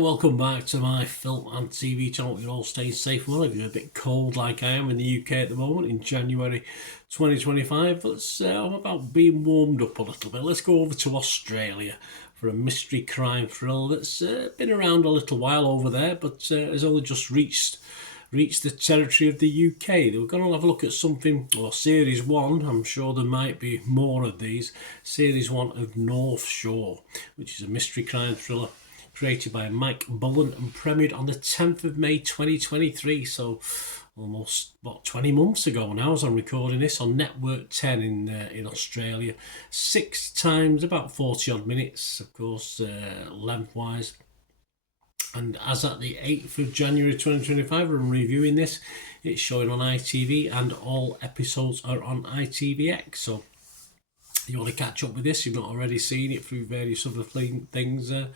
Welcome back to my film and TV channel. You're all staying safe. Well, if you're a bit cold like I am in the UK at the moment in January 2025, I'm about being warmed up a little bit. Let's go over to Australia for a mystery crime thriller that's been around a little while over there, but has only just reached the territory of the UK. We're going to have a look at something, or Series 1, I'm sure there might be more of these, Series 1 of North Shore, which is a mystery crime thriller created by Mike Bullen and premiered on the 10th of May 2023, so almost 20 months ago now as I'm recording this, on Network 10 in Australia. 6 times, about 40 odd minutes, of course, lengthwise. And as at the 8th of January 2025, I'm reviewing this, it's showing on ITV and all episodes are on ITVX, so you want to catch up with this, you've not already seen it through various other things, I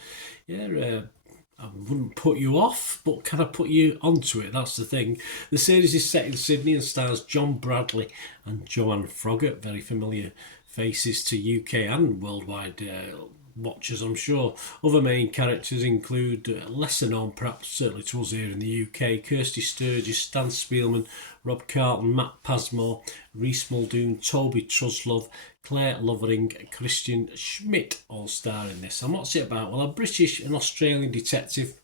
wouldn't put you off, but can I put you onto it? That's the thing. The series is set in Sydney and stars John Bradley and Joanne Froggat, very familiar faces to UK and worldwide watchers, I'm sure. Other main characters include, lesser known perhaps, certainly to us here in the UK, Kirsty Sturgis, Stan Spielman, Rob Carlton, Matt Pasmore, Reese Muldoon, Toby Truslove, Claire Lovering, Christian Schmidt all star in this. And what's it about? Well, a British and Australian detective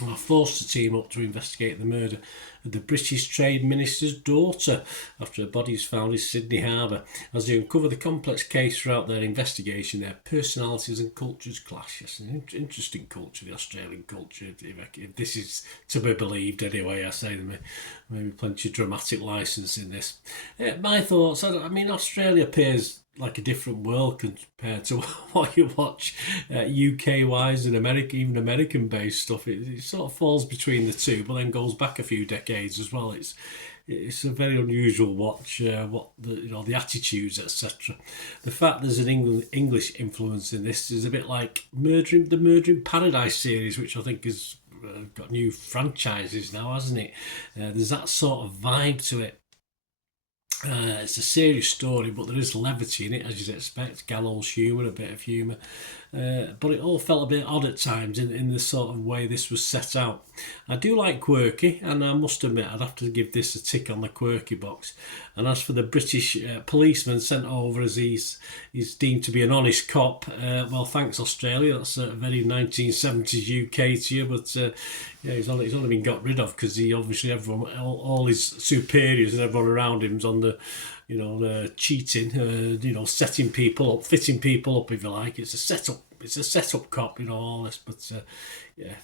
are forced to team up to investigate the murder of the British Trade Minister's daughter after her body is found in Sydney Harbour. As they uncover the complex case throughout their investigation, their personalities and cultures clash. It's an interesting culture, the Australian culture, if this is to be believed anyway. I say there may be plenty of dramatic licence in this. My thoughts, I mean, Australia appears like a different world compared to what you watch UK wise and even American based stuff. It sort of falls between the two, but then goes back a few decades as well. It's a very unusual watch. What the attitudes, etc. The fact there's an English influence in this is a bit like the Murder in Paradise series, which I think has got new franchises now, hasn't it? There's that sort of vibe to it. It's a serious story, but there is levity in it, as you'd expect, gallows humour, a bit of humour. But it all felt a bit odd at times in the sort of way this was set out. I do like quirky, and I must admit I'd have to give this a tick on the quirky box. And as for the British policeman sent over as he's deemed to be an honest cop, well, thanks Australia, that's a very 1970s UK to you, but he's only been got rid of because he obviously all his superiors and everyone around him's on the cheating, setting people up, fitting people up, if you like. It's a setup cop, all this, but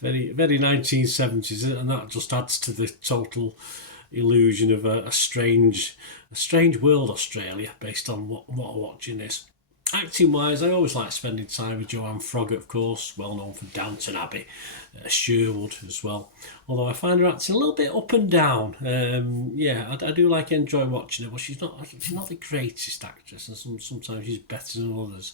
very, very 1970s, and that just adds to the total illusion of a strange world, Australia, based on what I'm watching this. Acting wise, I always like spending time with Joanne Froggat, of course, well known for Downton Abbey, Sherwood as well. Although I find her acting a little bit up and down. I do enjoy watching her, but she's not the greatest actress, and sometimes she's better than others.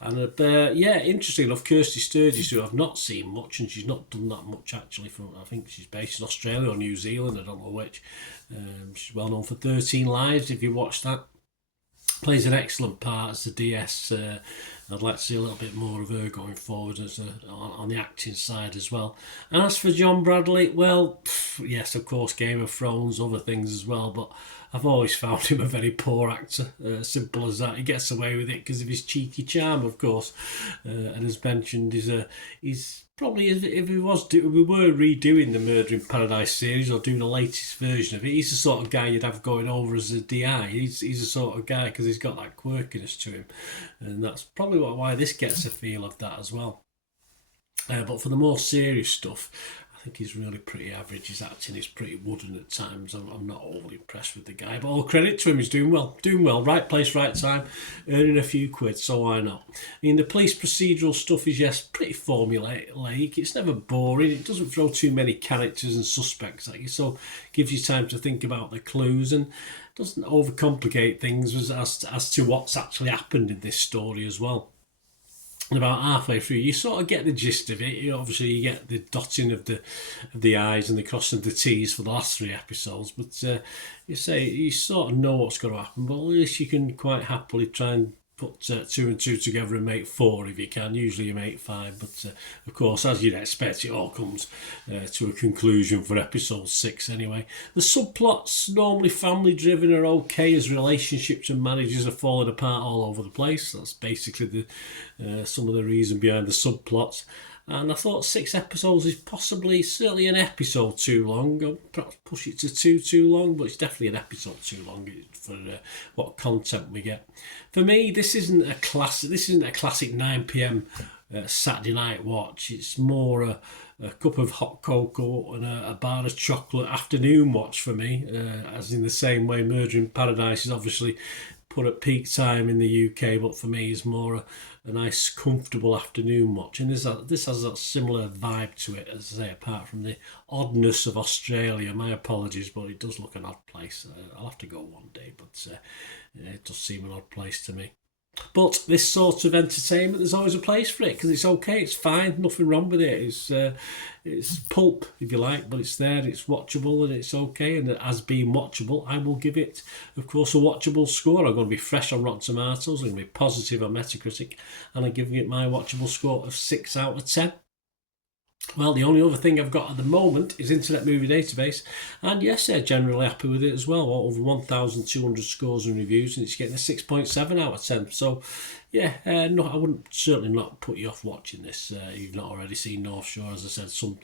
And interesting enough, Kirsty Sturgis, who I've not seen much, and she's not done that much actually. I think she's based in Australia or New Zealand, I don't know which. She's well known for 13 Lives, if you watch that. Plays an excellent part as the DS. I'd like to see a little bit more of her going forward on the acting side as well. And as for John Bradley, well, yes, of course, Game of Thrones, other things as well, but I've always found him a very poor actor. Simple as that. He gets away with it because of his cheeky charm, of course. And as mentioned, he's probably, if we were redoing the Murder in Paradise series or doing the latest version of it, he's the sort of guy you'd have going over as a DI. He's the sort of guy because he's got that quirkiness to him, and that's probably why this gets a feel of that as well. But for the more serious stuff, I think he's really pretty average. His acting is pretty wooden at times. I'm not overly impressed with the guy, but all credit to him, he's doing well. Right place, right time, earning a few quid, so why not? I mean, the police procedural stuff is, yes, pretty formulaic. It's never boring. It doesn't throw too many characters and suspects at you, so it gives you time to think about the clues and doesn't overcomplicate things as to what's actually happened in this story as well. And about halfway through, you sort of get the gist of it. Obviously, you get the dotting of the I's and the crossing of the T's for the last 3 episodes. But you sort of know what's going to happen. But at least you can quite happily try and put 2 and 2 together and make 4 if you can. Usually you make 5. But of course, as you'd expect, it all comes to a conclusion for episode 6 anyway. The subplots, normally family driven, are okay as relationships and marriages are falling apart all over the place. That's basically some of the reason behind the subplots. And I thought 6 episodes is certainly an episode too long. I'll perhaps push it to 2 too long, but it's definitely an episode too long for what content we get. For me, this isn't a classic 9 p.m. Saturday night watch. It's more a cup of hot cocoa and a bar of chocolate afternoon watch for me, as in the same way Murder in Paradise is obviously put at peak time in the UK, but for me it's more a nice comfortable afternoon watch, and this has a similar vibe to it, as I say, apart from the oddness of Australia. My apologies, but it does look an odd place. I'll have to go one day, but it does seem an odd place to me. But this sort of entertainment, there's always a place for it, because it's okay, it's fine, nothing wrong with it. It's pulp, if you like, but it's there, it's watchable, and it's okay. And as being watchable, I will give it, of course, a watchable score. I'm going to be fresh on Rotten Tomatoes, I'm going to be positive on Metacritic, and I'm giving it my watchable score of 6 out of 10. Well, the only other thing I've got at the moment is Internet Movie Database, and yes, they're generally happy with it as well. Over 1,200 scores and reviews, and it's getting a 6.7 out of 10. So, yeah, no, I wouldn't certainly not put you off watching this. You've not already seen North Shore, as I said.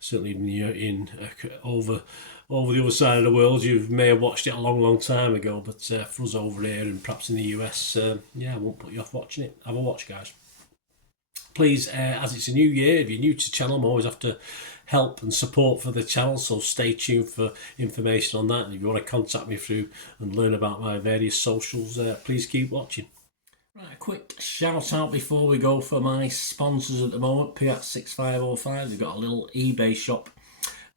Certainly even in over the other side of the world, you may have watched it a long time ago. But for us over here and perhaps in the US, I won't put you off watching it. Have a watch, guys. Please, as it's a new year, if you're new to the channel, I'm always after help and support for the channel, so stay tuned for information on that. And if you want to contact me through and learn about my various socials, please keep watching. Right, a quick shout out before we go for my sponsors at the moment. Fiat 6505, they've got a little eBay shop.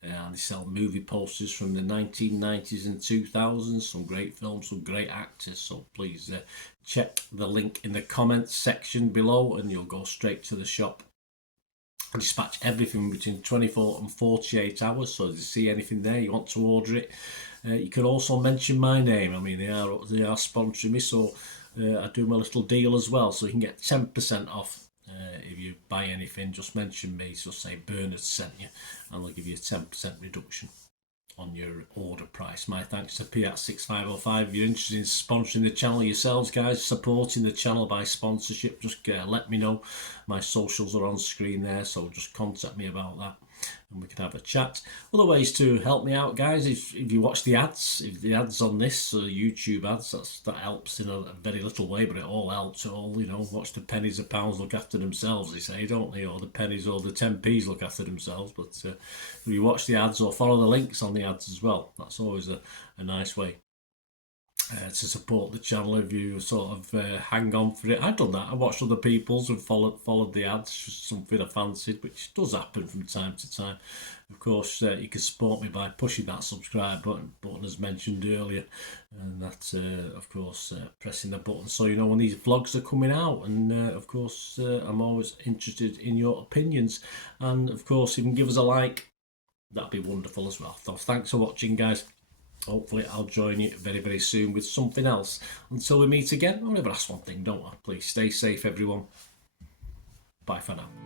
They sell movie posters from the 1990s and 2000s, some great films, some great actors, so please check the link in the comments section below and you'll go straight to the shop. I dispatch everything between 24 and 48 hours, so if you see anything there, you want to order it, you can also mention my name. I mean, they are sponsoring me, so I do my little deal as well, so you can get 10% off. If you buy anything, just mention me, so say Bernard sent you, and they'll give you a 10% reduction on your order price. My thanks to Fiat 6505. If you're interested in sponsoring the channel yourselves, guys, supporting the channel by sponsorship, just let me know. My socials are on screen there, so just contact me about that and we can have a chat. Other ways to help me out, guys, if you watch the ads, if the ads on this YouTube ads, that helps in a very little way, but it all helps. It all, watch the pennies and pounds look after themselves, they say, don't they? Or the pennies or the 10p's look after themselves. But if you watch the ads or follow the links on the ads as well, that's always a nice way to support the channel. If you sort of hang on for it, I've done that. I watched other people's and followed the ads, just something I fancied, which does happen from time to time. Of course, you can support me by pushing that subscribe button as mentioned earlier, and that of course pressing the button so you know when these vlogs are coming out. And of course I'm always interested in your opinions, and of course if you can give us a like, that'd be wonderful as well. So thanks for watching, guys. Hopefully I'll join you very, very soon with something else. Until we meet again, I'll never ask one thing, don't I? Please stay safe, everyone. Bye for now.